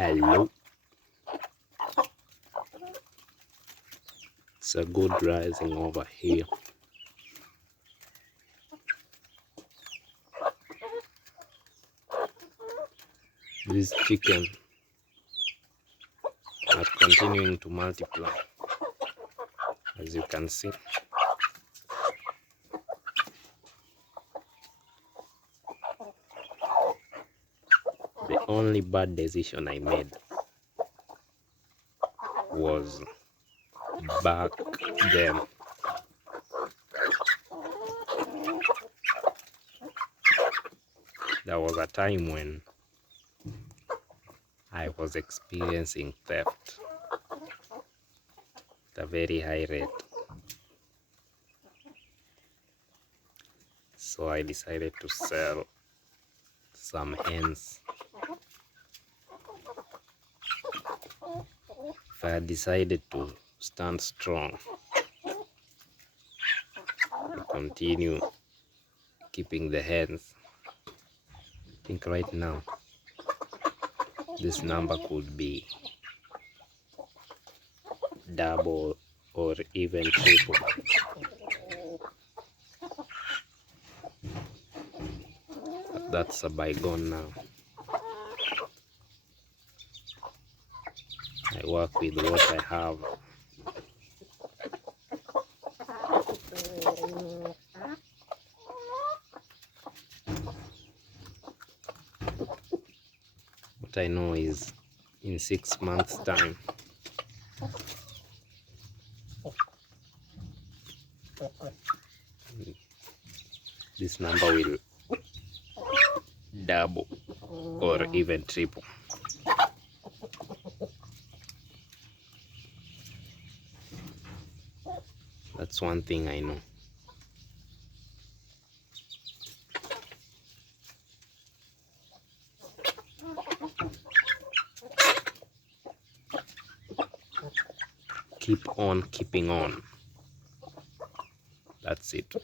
Hello. It's a good rising over here. These chickens are continuing to multiply, as you can see. The only bad decision I made was back them. There was a time when I was experiencing theft at a very high rate. So I decided to sell some hens. If I had decided to stand strong and continue keeping the hens, I think right now this number could be double or even triple. But that's a bygone now. I work with what I have. What I know is in 6 months' time, this number will double or even triple. That's one thing I know. Keep on keeping on. That's it.